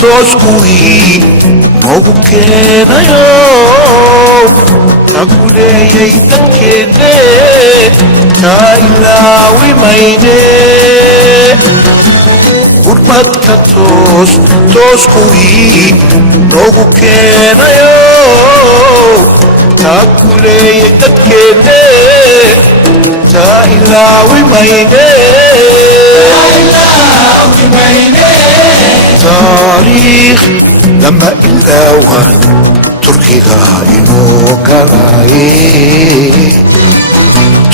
Toos kuwii noogu keenayo taguleeyay dadkeenne taa ilaawi mayne gurmadka toos kuwii noogu keenayo taguleeyay dadkeenne taa ilaawi mayne تاريخ لما إلاوان تركيغا إنو قلاي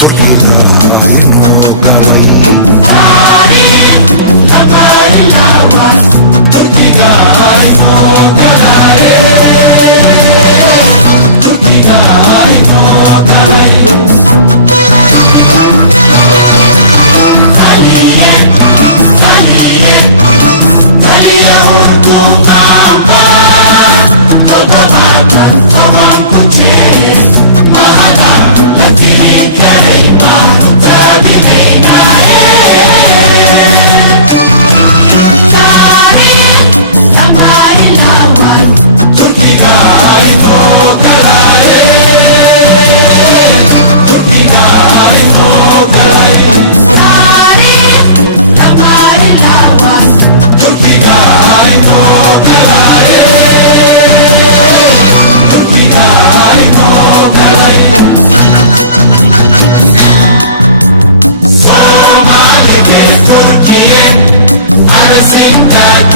تركيغا إنو قلاي تاريخ لما إلاوان تركيغا إنو قلاي تركيغا إنو قلاي خليه Kaliya urdu kampar, totobatan tobang kuche, mahadan latiri karimba, tabi beinae. Tarikh lama ilawan, Turkiga ito kalaye. sita